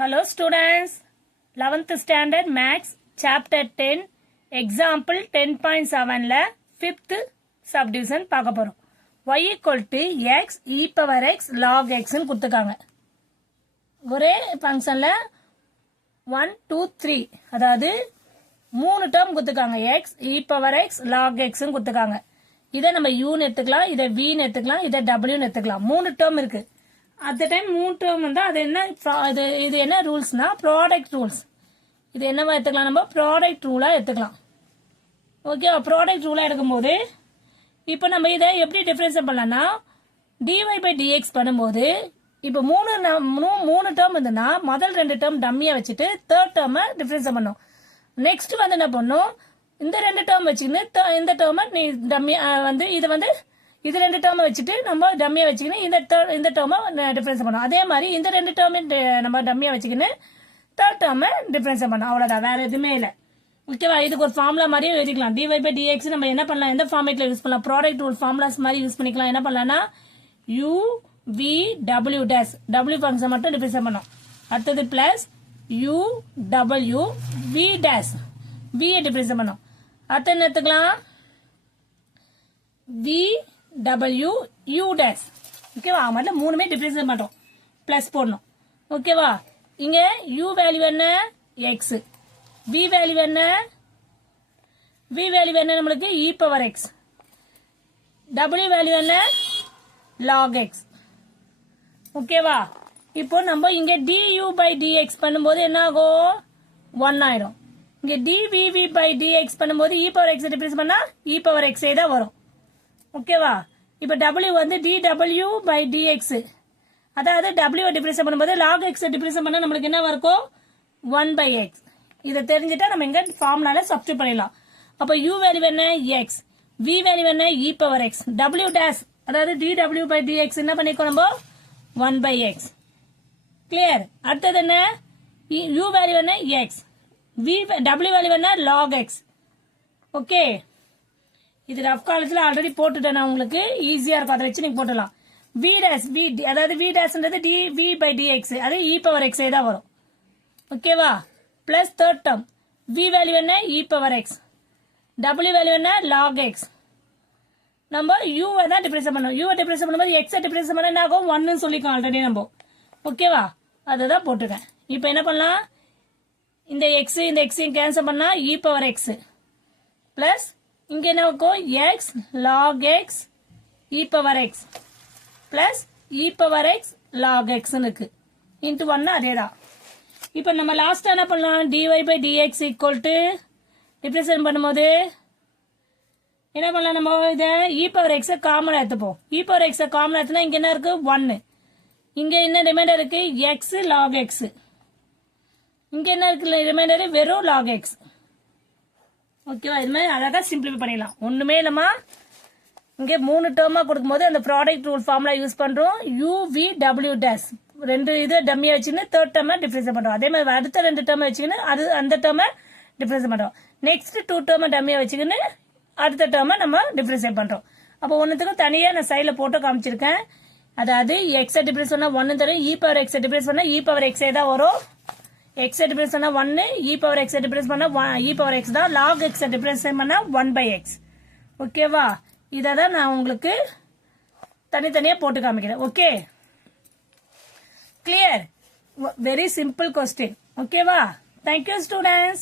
Hello students, 11th standard maths chapter 10 example 10.7ல 5th subdivision பார்க்க போறோம். y equal to x e power x log x ன்னு கொடுத்துருக்காங்க. ஒரே ஃபங்க்ஷன்ல 1 2 3 அதாவது 3 டேர்ம் கொடுத்துருக்காங்க. x e power x log x ன்னு கொடுத்துருக்காங்க. இதை நம்ம u ன்னு எடுத்துக்கலாம், இதை v ன்னு எடுத்துக்கலாம், இதை w ன்னு எடுத்துக்கலாம். 3 டேர்ம் இருக்கு. at the time 3 term வந்தா அது என்ன இது என்ன ரூல்ஸ்னா ப்ராடக்ட் ரூல்ஸ். இது என்னவா எடுத்துக்கலாம், நம்ம ப்ராடக்ட் ரூலா எடுத்துக்கலாம். ஓகே, ப்ராடக்ட் ரூலா எடுக்கும்போது இப்போ நம்ம இதை எப்படி டிஃபரன்ஸ் பண்ணலாம்னா dy by dx பண்ணும்போது இப்போ மூணு டேர்ம் இருந்ததுன்னா முதல் 2 டேர்ம் டம்மியா வச்சுட்டு தேர்ட் டேர்மை டிஃபரன்ஸ் பண்ணணும். நெக்ஸ்ட் வந்து என்ன பண்ணும், இந்த 2 டேர்ம் வச்சுக்கின்னு இந்த டேர்மை நீ டம்மியா வந்து இது வந்து இது 2 டேர்மை வச்சுட்டு நம்ம டம்மியா வச்சுக்கின்னு இந்த டேர்மை டிஃபரன்ஸ் பண்ணோம். அதே மாதிரி இந்த 2 டேர்மை நம்ம டம்மியா வச்சுக்கின்னு தேர்ட் டேர்மை டிஃபரன்ஸ் பண்ணோம். அவ்வளோதான், வேற எதுவுமே இல்லை. ஓகேவா, இதுக்கு ஒரு ஃபார்முலா மாதிரியும் எழுதிக்கலாம். dy by dx நம்ம என்ன பண்ணலாம், எந்த ஃபார்மேட்ல யூஸ் பண்ணலாம், ப்ராடக்ட் ரூல் ஃபார்முலாஸ் மாதிரி யூஸ் பண்ணிக்கலாம். என்ன பண்ணலாம்னா u v w dash w function மட்டும் டிஃபரன்ஸ் பண்ணோம். அடுத்தது plus u w v dash v difference பண்ணோம். அடுத்து என்ன எடுத்துக்கலாம், v w u dash. ஓகேவா, முதல்ல மூணுமே டிஃபரன்ஸ் பண்றோம், பிளஸ் போடணும். ஓகேவா, இங்க u வேல்யூ என்ன x, v வேல்யூ என்ன நம்மளுக்கு e power x, w value என்ன log x. ஓகேவா, இப்போ நம்ம இங்க du by dx பண்ணும்போது என்ன ஆகும், 1 ஆயிடும். இங்க dvv by dx பண்ணும்போது e பவர் x டிஃபரன்ஸ் பண்ணா e பவர் x தான் வரும். ஓகேவா, இப்ப w வந்து dw by dx, அதாவது w டிஃபரன்ஸ் பண்ணும்போது log x டிஃபரன்ஸ் பண்ணா நம்மளுக்கு என்ன வரும், 1 by x. இதை தெரிஞ்சுட்டா நம்ம இங்க ஃபார்முலால சப்ஸ்டிட்யூட் பண்ணிடலாம். அப்ப u வேல்யூ என்ன x, v வேல்யூ என்ன e power x, w dash அதாவது dw by dx என்ன பண்ணிக்கோ நம்ம 1 by x. கிளியர். அடுத்தது என்ன, u வேல்யூ என்ன x, w வேல்யூ என்ன log x. ஓகே, இது ரஃப் காலேஜ்ல ஆல்ரெடி போட்டுட்டேன் நான், உங்களுக்கு ஈஸியா இருக்கும், அதை வச்சு நீங்க போட்டுடலாம். v dash v அதாவது v dashன்றது dv by dx, அது e பவர் x தான் வரும். ஓகேவா, plus third term v value என்ன e power x, w value என்ன log x. நம்ம u தான் டிஃபரன்ஸ் பண்ணோம். u டிஃபரன்ஸ் பண்ணும்போது x டிஃபரன்ஸ் பண்ணா என்ன ஆகும், 1 ன்னு சொல்லிக்கோம் ஆல்ரெடி நம்ம. ஓகேவா, அதுதான் போட்டுருக்கேன். இப்போ என்ன பண்ணலாம், இந்த x இந்த x கேன்சல் பண்ணா e பவர் x பிளஸ் இங்க என்ன இருக்கும் x log x e power x plus e power x log x இருக்கு இன்டு 1 அதேதான். இப்போ நம்ம லாஸ்ட் என்ன பண்ணலாம், dy by dx equal to difference பண்ணும்போது என்ன பண்ணலாம், நம்ம இத e பவர் x காமனா எடுத்துப்போம். e பவர் x காமனா எடுத்தா இங்க என்ன இருக்கு 1, இங்க என்ன ரிமைண்டர் இருக்கு x log x, இங்க என்ன இருக்கு ரிமைண்டர் வெறும் log x. ஓகேவா, இது மாதிரி அழகா சிம்பிளிஃபை பண்ணிடலாம். ஒண்ணுமே இல்லமா, இங்க 3 டேர்மா கொடுக்கும்போது அந்த ப்ராடக்ட் ரூல் ஃபார்முலா யூஸ் பண்றோம். u v w dash 2 இது டம்மியா வச்சுன்னு தேர்ட் டேர்மை டிஃபரன்ஸ் பண்றோம். அதே மாதிரி அடுத்த 2 டேர்மை வச்சுக்கின்னு அது அந்த டேர்மை டிஃபரன்ஸ் பண்றோம். நெக்ஸ்ட் 2 டேர்மை டம்மியா வச்சுக்கின்னு அடுத்த டேர்மை நம்ம டிஃபரன்ஸ் பண்றோம். அப்போ ஒன்னுத்துக்கும் தனியா நான் சைட்ல போட்டு காமிச்சிருக்கேன். அதாவது x டிஃபரன்ஸ் பண்ணா 1 தரும், e பவர் x டிஃபரன்ஸ் பண்ணா e பவர் x தான் வரும். x டிஃபரன்ஸ் பண்ணா 1, e பவர் x டிஃபரன்ஸ் பண்ணா e பவர் x தான், log x டிஃபரன்ஸ் பண்ணா 1 by x. ஓகேவா, இத தான் நான் உங்களுக்கு தனித்தனியா போட்டு காமிக்கிறேன். Okay, clear, very simple question. ஓகேவா, thank you students.